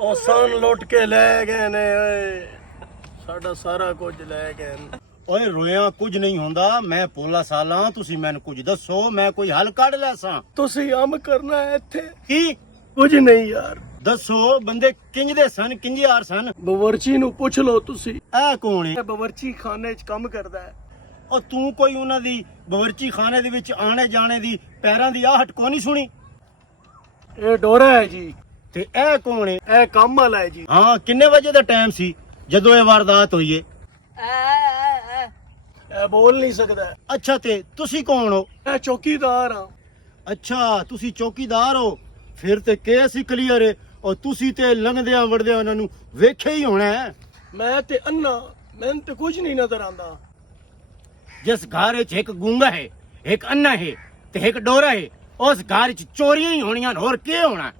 ਉਹ ਸਨ ਲੁੱਟ ਕੇ ਲੈ ਗਏ ਨੇ ਓਏ, ਸਾਡਾ ਸਾਰਾ ਕੁਝ ਲੈ ਗਏ ਨੇ। ਓਏ ਰੋਇਆ ਕੁਝ ਨਹੀਂ ਹੁੰਦਾ, ਮੈਂ ਭੋਲਾ ਸਾਲਾਂ, ਤੁਸੀਂ ਮੈਨੂੰ ਕੁਝ ਦੱਸੋ, ਮੈਂ ਕੋਈ ਹੱਲ ਕੱਢ ਲੈ ਸਾਂ। ਤੁਸੀਂ ਅਮ ਕਰਨਾ ਹੈ ਇੱਥੇ? ਕੀ? ਕੁਝ ਨਹੀਂ ਯਾਰ। ਦੱਸੋ ਬੰਦੇ ਕਿੰਜ ਦੇ ਸਨ, ਕਿੰਜ ਯਾਰ ਸਨ? ਬਵਰਚੀ ਨੂੰ ਪੁੱਛ ਲਓ ਤੁਸੀਂ। ਇਹ ਕੌਣ ਹੈ? ਇਹ ਬਵਰਚੀ ਖਾਨੇ 'ਚ ਕੰਮ ਕਰਦਾ ਹੈ। ਉਹ ਤੂੰ ਕੋਈ ਉਹਨਾਂ ਦੀ ਬਵਰਚੀ ਖਾਨੇ ਦੇ ਵਿੱਚ ਆਣੇ ਜਾਣੇ ਦੀ ਪੈਰਾਂ ਦੀ ਆਹਟ ਕੋ ਨਹੀਂ ਸੁਣੀ? ਇਹ ਡੋਰਾ ਹੈ ਜੀ। ਤੇ ਇਹ ਕੌਣ ਹੈ? ਇਹ ਕੰਮ ਵਾਲਾ ਹੈ ਜੀ। ਹਾਂ, ਕਿੰਨੇ ਵਜੇ ਦਾ ਟਾਈਮ ਸੀ ਜਦੋਂ ਇਹ ਵਾਰਦਾਤ ਹੋਈ ਹੈ? ਇਹ ਬੋਲ ਨਹੀਂ ਸਕਦਾ। ਅੱਛਾ, ਤੇ ਤੁਸੀਂ ਕੌਣ ਹੋ? ਇਹ ਚੌਕੀਦਾਰ ਹਾਂ। ਅੱਛਾ, ਤੁਸੀਂ ਚੌਕੀਦਾਰ ਹੋ, ਫਿਰ ਤੇ ਕੇਸ ਹੀ ਕਲੀਅਰ ਹੈ। ਔਰ ਤੁਸੀਂ ਤੇ ਲੰਘਦਿਆਂ ਵੜਦਿਆਂ ਉਹਨਾਂ ਨੂੰ ਵੇਖਿਆ ਹੀ ਹੋਣਾ ਹੈ। ਮੈਂ ਤੇ ਅੰਨਾ, ਮੈਨੂੰ ਤੇ ਕੁਝ ਨਹੀਂ ਨਜ਼ਰ ਆਂਦਾ। ਜਿਸ ਘਰ ਵਿੱਚ ਇੱਕ ਗੂੰਗਾ ਹੈ, ਇੱਕ ਅੰਨਾ ਹੈ ਤੇ ਇੱਕ ਡੋਰਾ ਹੈ, ਉਸ ਘਰ ਵਿੱਚ ਚੋਰੀਆਂ ਹੀ ਹੋਣੀਆਂ, ਹੋਰ ਕੀ ਹੋਣਾ?